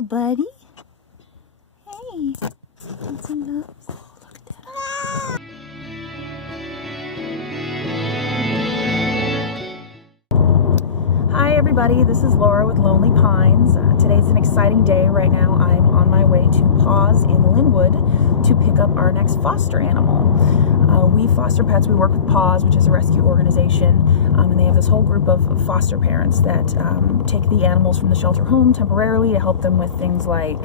little buddy. Hey. Want some love? Oh, look at that. Hi everybody, this is Laura with Lonely Pines. Today's an exciting day. Right now I'm on my way to PAWS in Lynnwood to pick up our next foster animal. We foster pets. We work with PAWS, which is a rescue organization, and they have this whole group of foster parents that take the animals from the shelter home temporarily to help them with things like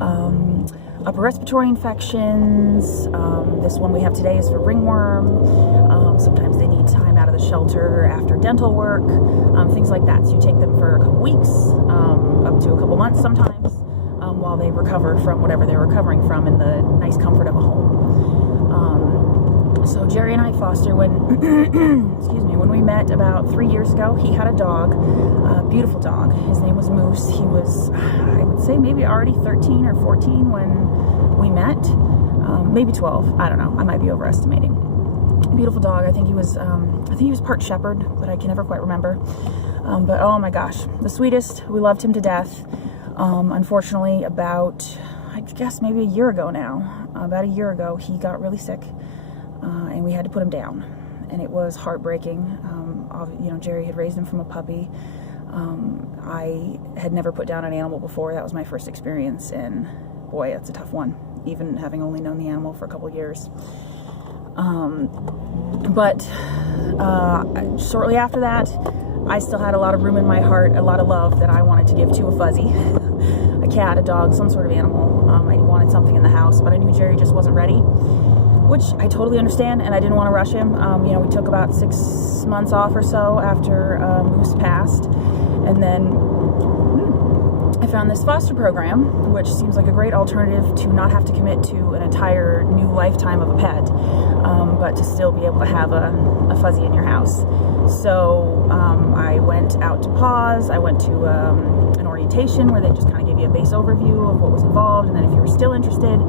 upper respiratory infections. This one we have today is for ringworm. Sometimes they need time out of the shelter after dental work, things like that. So you take them for a couple weeks, up to a couple months sometimes, while they recover from whatever they're recovering from in the nice comfort of a home. So Jerry and I foster when, excuse me, when we met about 3 years ago. He had a dog, a beautiful dog. His name was Moose. He was, I would say, maybe already 13 or 14 when we met, maybe 12. I don't know. I might be overestimating. Beautiful dog. I think he was part shepherd, but I can never quite remember. But oh my gosh, the sweetest. We loved him to death. Unfortunately, about, I guess maybe a year ago now, about a year ago, he got really sick. And we had to put him down, and it was heartbreaking. You know, Jerry had raised him from a puppy. I had never put down an animal before. That was my first experience, and boy, that's a tough one, even having only known the animal for a couple of years. But shortly after that, I still had a lot of room in my heart, a lot of love that I wanted to give to a fuzzy, a cat, a dog, some sort of animal. I wanted something in the house, but I knew Jerry just wasn't ready, which I totally understand, and I didn't want to rush him. You know, we took about 6 months off or so after Moose passed, and then I found this foster program, which seems like a great alternative to not have to commit to an entire new lifetime of a pet, but to still be able to have a fuzzy in your house. So I went out to PAWS. I went to an orientation where they just kind of gave you a base overview of what was involved, and then if you were still interested,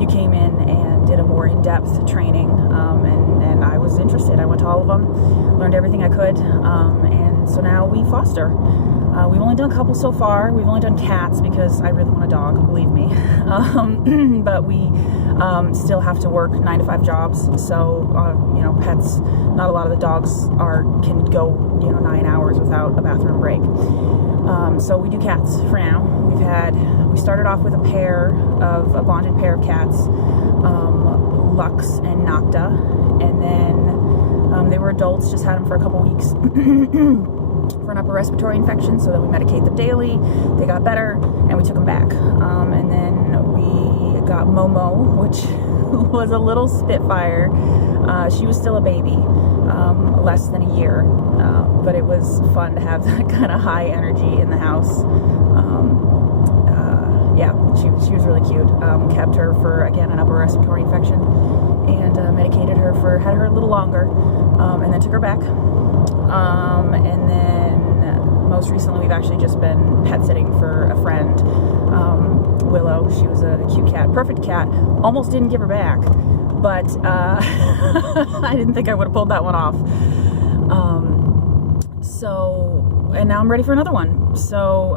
you came in and did a more in-depth training, and I was interested. I went to all of them, learned everything I could, and so now we foster. We've only done a couple so far. We've only done cats because I really want a dog, believe me. But we still have to work 9 to 5 jobs, so you know, pets. Not a lot of the dogs can go 9 hours without a bathroom break. So we do cats for now. We started off with a bonded pair of cats, Lux and Nocta, and then they were adults. Just had them for a couple weeks. For an upper respiratory infection, so then we medicate them daily. They got better, and we took them back. And then we got Momo, which was a little Spitfire. She was still a baby, less than a year, but it was fun to have that kind of high energy in the house. Yeah, she was really cute. Kept her for, again, an upper respiratory infection, and medicated her had her a little longer, and then took her back. And then most recently we've actually just been pet sitting for a friend, Willow. She was a cute cat, perfect cat. Almost didn't give her back, but I didn't think I would have pulled that one off. And now I'm ready for another one. So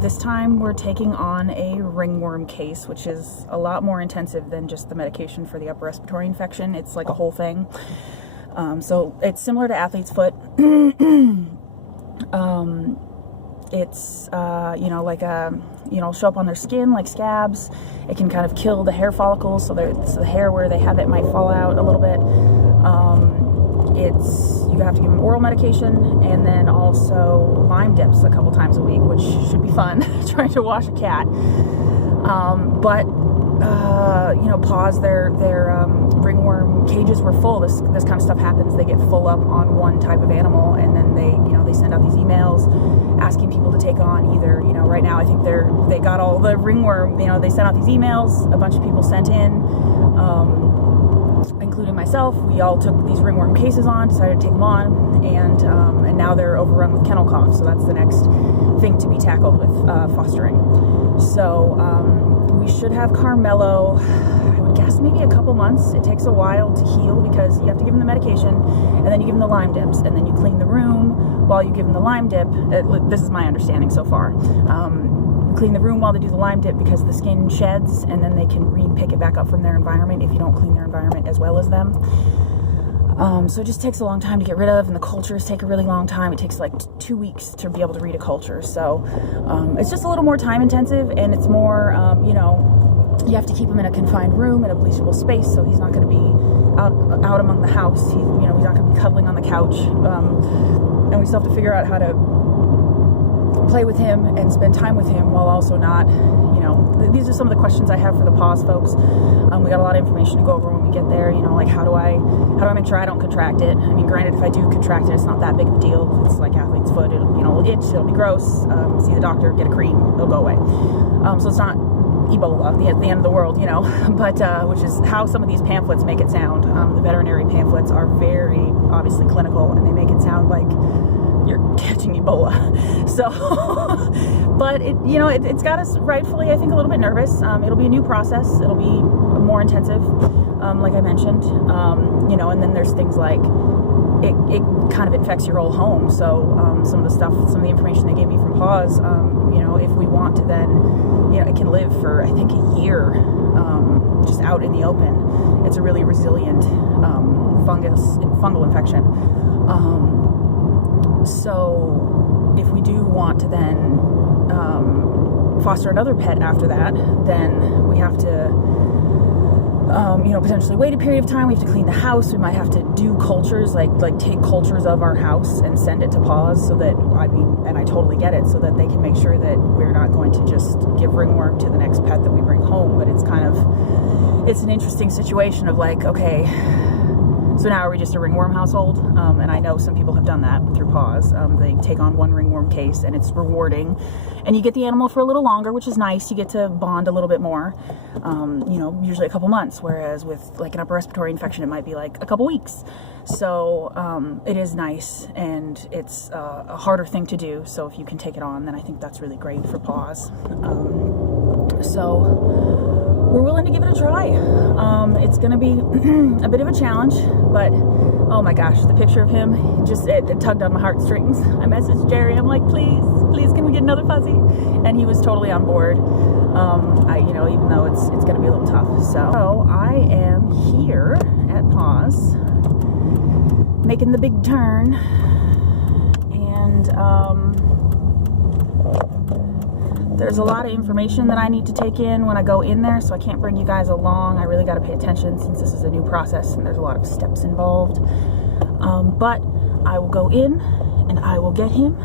this time we're taking on a ringworm case, which is a lot more intensive than just the medication for the upper respiratory infection. It's like a whole thing. So it's similar to athlete's foot. It's, like show up on their skin like scabs. It can kind of kill the hair follicles, so the hair where they have it might fall out a little bit. You have to give them oral medication, and then also lime dips a couple times a week, which should be fun, trying to wash a cat. PAWS, their ringworm cages were full. This kind of stuff happens. They get full up on one type of animal, and then they send out these emails asking people to take on either, right now I think they got all the ringworm, they sent out these emails, a bunch of people sent in, including myself. We all took these ringworm cases on, decided to take them on, and now they're overrun with kennel cough, so that's the next thing to be tackled with fostering. So we should have Carmelo, I would guess maybe a couple months. It takes a while to heal because you have to give him the medication, and then you give him the lime dips, and then you clean the room while you give him the lime dip. This is my understanding so far. clean the room while they do the lime dip because the skin sheds, and then they can re-pick it back up from their environment if you don't clean their environment as well as them. So it just takes a long time to get rid of, and the cultures take a really long time. It takes like 2 weeks to be able to read a culture. So it's just a little more time intensive, and it's more, you know, you have to keep him in a confined room in a bleachable space, so he's not going to be out among the house. He's not going to be cuddling on the couch. And we still have to figure out how to play with him and spend time with him while also not, you know, these are some of the questions I have for the PAWS folks. We got a lot of information to go over when we get there, you know, like how do I make sure I don't contract it? I mean, granted, if I do contract it, it's not that big of a deal. It's like athlete's foot, it'll itch, it'll be gross, see the doctor, get a cream, it'll go away. So it's not Ebola, the end of the world, you know, but which is how some of these pamphlets make it sound. The veterinary pamphlets are very obviously clinical, and they make it sound like you're catching Ebola. So, but it's got us rightfully, I think, a little bit nervous. It'll be a new process. It'll be more intensive, like I mentioned. And then there's things like it kind of infects your whole home. So some of the information they gave me from PAWS, if we want to then, it can live for, I think, a year, just out in the open. It's a really resilient fungal infection. So if we do want to then foster another pet after that, then we have to potentially wait a period of time. We have to clean the house. We might have to do cultures, like take cultures of our house and send it to PAWS, so that, and I totally get it, so that they can make sure that we're not going to just give ringworm to the next pet that we bring home. But it's an interesting situation of like, okay, so now are we just a ringworm household? And I know some people have done that through PAWS. They take on one ringworm case, and it's rewarding. And you get the animal for a little longer, which is nice. You get to bond a little bit more, usually a couple months. Whereas with like an upper respiratory infection, it might be like a couple weeks. So it is nice, and it's a harder thing to do. So if you can take it on, then I think that's really great for PAWS. So we're willing to give it a try. It's going to be a bit of a challenge, but oh my gosh, the picture of him, it tugged on my heartstrings. I messaged Jerry, I'm like, please, can we get another fuzzy? And he was totally on board. Even though it's going to be a little tough. So I am here at PAWS, making the big turn, and there's a lot of information that I need to take in when I go in there, so I can't bring you guys along. I really got to pay attention since this is a new process and there's a lot of steps involved. But I will go in and I will get him,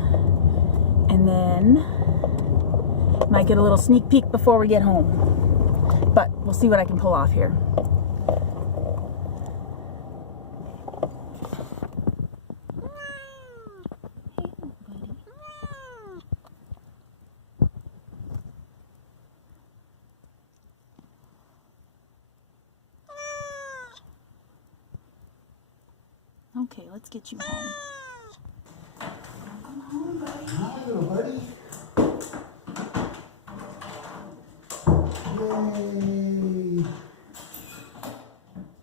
and then might get a little sneak peek before we get home. But we'll see what I can pull off here. Okay, let's get you home. Come home, buddy. Hi, little buddy. Yay!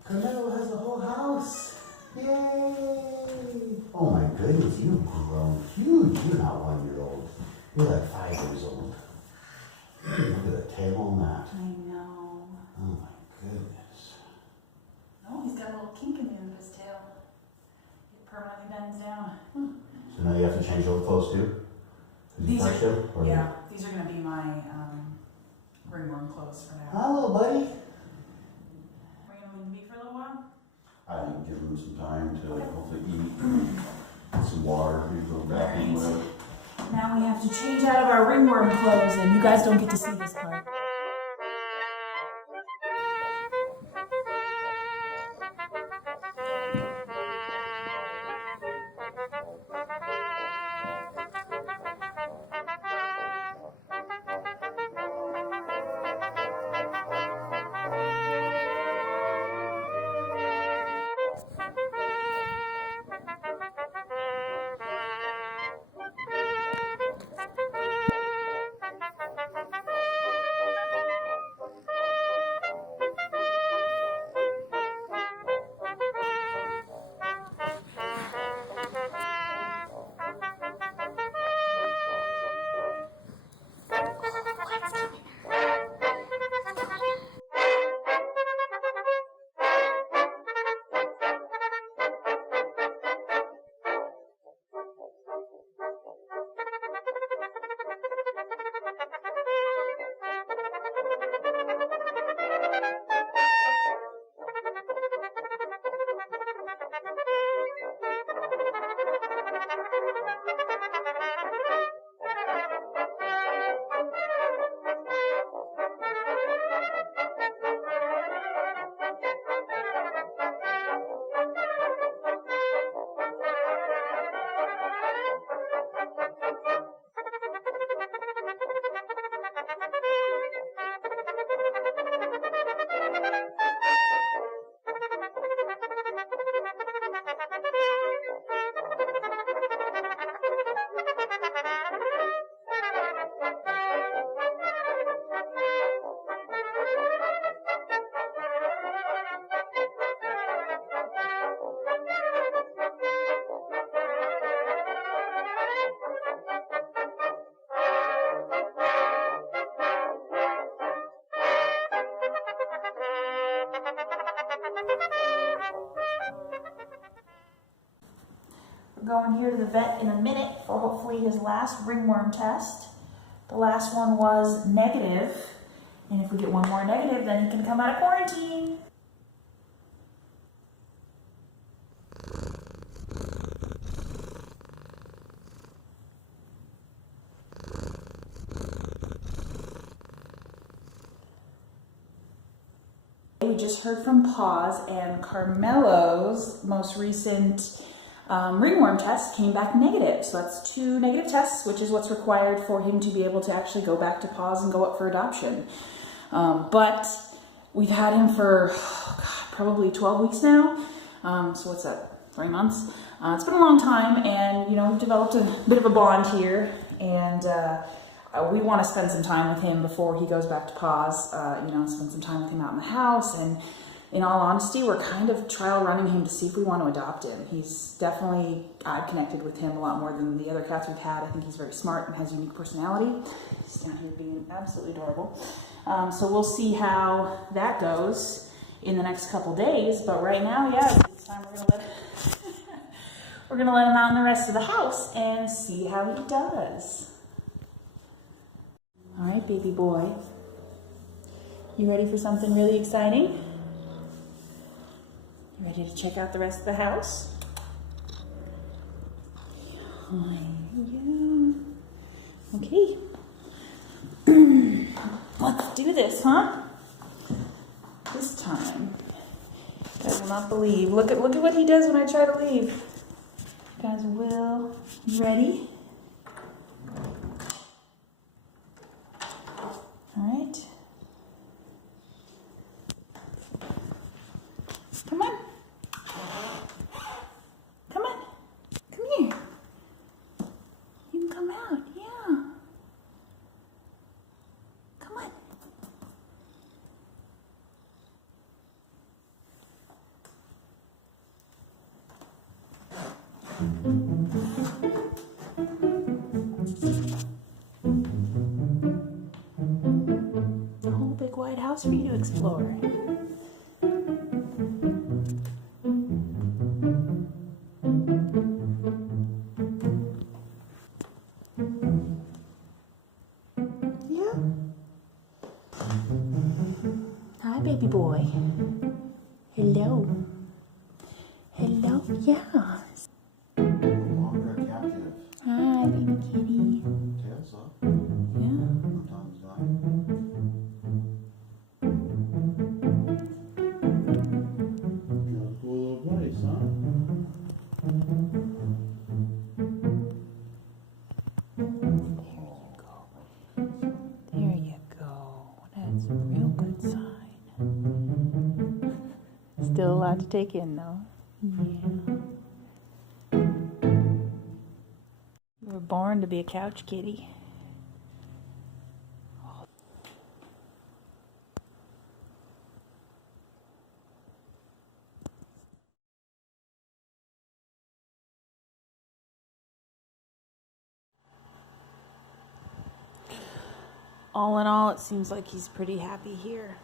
Carmelo has a whole house. Yay! Oh my goodness, you've grown huge. You're not 1 year old. You're like 5 years old. Look at the tail on that. I know. Oh my goodness. Oh, he's got a little kink in the end of his tail. It permanently bends down. So now you have to change all the clothes too? These are going to be my ringworm clothes for now. Hi, little buddy. We're going to leave him be for a little while? I think give him some time to hopefully eat, some water, maybe go back in with. Now we have to change out of our ringworm clothes, and you guys don't get to see this part. going here to the vet in a minute for hopefully his last ringworm test. The last one was negative, and if we get one more negative, then he can come out of quarantine. We just heard from PAWS, and Carmelo's most recent ringworm test came back negative. So that's 2 negative tests, which is what's required for him to be able to actually go back to PAWS and go up for adoption. But we've had him for probably 12 weeks now. So what's that, 3 months? It's been a long time, and you know, we've developed a bit of a bond here, and we want to spend some time with him before he goes back to PAWS, you know, spend some time with him out in the house. And in all honesty, we're kind of trial running him to see if we want to adopt him. He's definitely, I've connected with him a lot more than the other cats we've had. I think he's very smart and has a unique personality. He's down here being absolutely adorable. So we'll see how that goes in the next couple days. But right now, yeah, it's time we're gonna let him out in the rest of the house and see how he does. All right, baby boy. You ready for something really exciting? You ready to check out the rest of the house? Yeah. Okay. Let's do this, huh? This time. You guys will not believe. Look at what he does when I try to leave. You guys will. You ready? All right. Come on. Come on. Come here. You can come out. Yeah. Come on. A whole big wide house for you to explore. Yeah. Hi, baby boy. Hello. Hello. Yeah. Longer captive. Hi, baby kitty. Tails up. Yeah. Tongue's down. Got a cool little place, huh? There you go. That's a real good sign. Still a lot to take in, though. Yeah. You were born to be a couch kitty. All in all, it seems like he's pretty happy here.